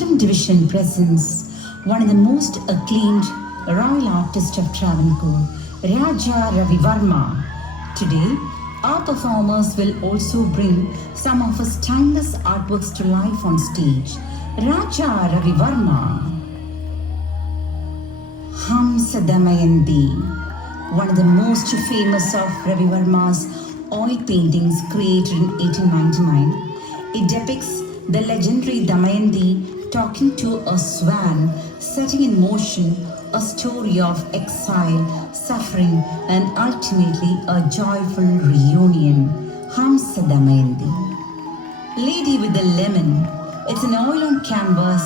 Division presents one of the most acclaimed royal artists of Travancore, Raja Ravi Varma. Today, our performers will also bring some of his timeless artworks to life on stage. Raja Ravi Varma. Hamsa Damayanti, one of the most famous of Ravi Varma's oil paintings created in 1899. It depicts the legendary Damayanti talking to a swan, setting in motion a story of exile, suffering, and ultimately a joyful reunion. Hamsa Damayanti. Lady with the Lemon. It's an oil on canvas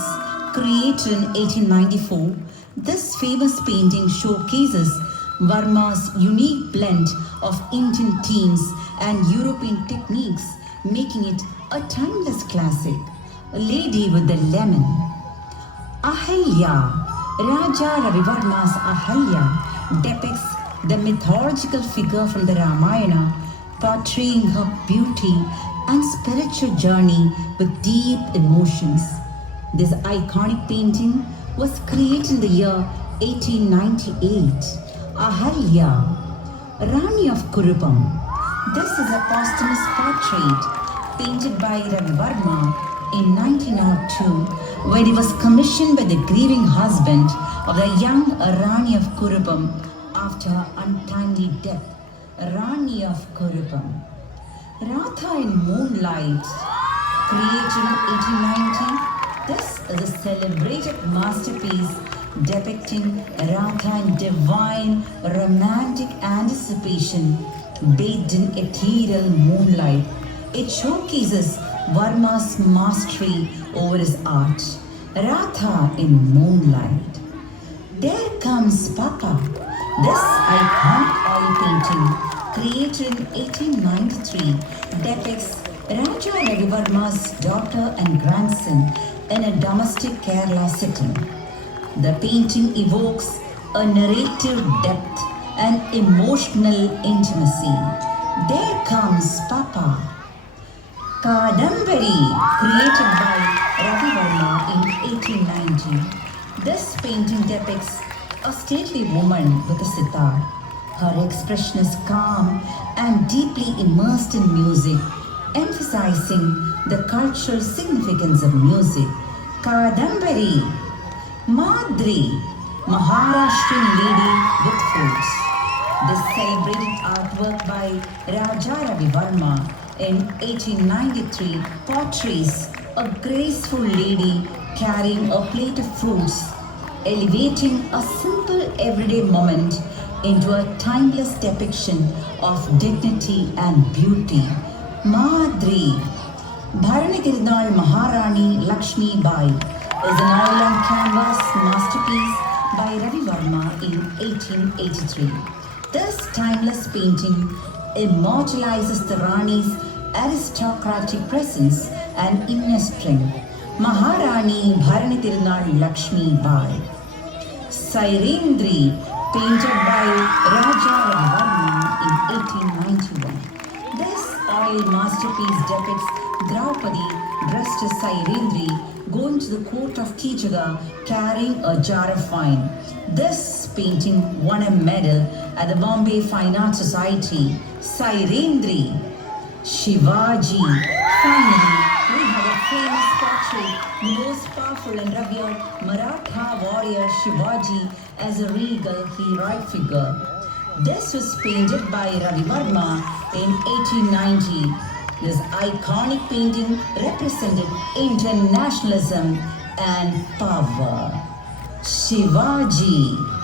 created in 1894. This famous painting showcases Varma's unique blend of Indian themes and European techniques, making it a timeless classic. A Lady with the Lemon. Ahalya. Raja Ravi Varma's Ahalya depicts the mythological figure from the Ramayana, portraying her beauty and spiritual journey with deep emotions. This iconic painting was created in the year 1898. Ahalya, Rani of Kurupam. This is a posthumous portrait painted by Ravi Varma in 1902 when he was commissioned by the grieving husband of the young Rani of Kurupam after her untimely death. Rani of Kurupam. Radha in Moonlight, created in 1890. This is a celebrated masterpiece depicting Radha in divine romantic anticipation bathed in ethereal moonlight. It showcases Varma's mastery over his art. Radha in Moonlight. There Comes Papa. This iconic oil painting, created in 1893, depicts Raja Ravi Varma's daughter and grandson in a domestic Kerala setting. The painting evokes a narrative depth and emotional intimacy. There Comes Papa. Kadambari, created by Ravi Varma in 1890. This painting depicts a stately woman with a sitar. Her expression is calm and deeply immersed in music, emphasizing the cultural significance of music. Kadambari. Madri, Maharashtrian lady with fruits. This celebrated artwork by Raja Ravi Varma in 1893 portrays a graceful lady carrying a plate of fruits, elevating a simple everyday moment into a timeless depiction of dignity and beauty. Madri. Bharani Tirunal Maharani Lakshmi Bai is an oil on canvas masterpiece by Ravi Varma in 1883. This timeless painting immortalizes the Rani's aristocratic presence and inner strength. Maharani Bharani Tirunal Lakshmi Bai. Sairendri, painted by Raja Ravi Varma in 1891. This oil masterpiece depicts Draupadi dressed as Sairendri going to the court of Kichaga carrying a jar of wine. This painting won a medal at the Bombay Fine Arts Society. Sairendri. Shivaji. Finally, we have a famous portrait, most powerful and revered Maratha warrior Shivaji as a regal heroic figure. This was painted by Ravi Varma in 1890. This iconic painting represented Indian nationalism and power. Shivaji.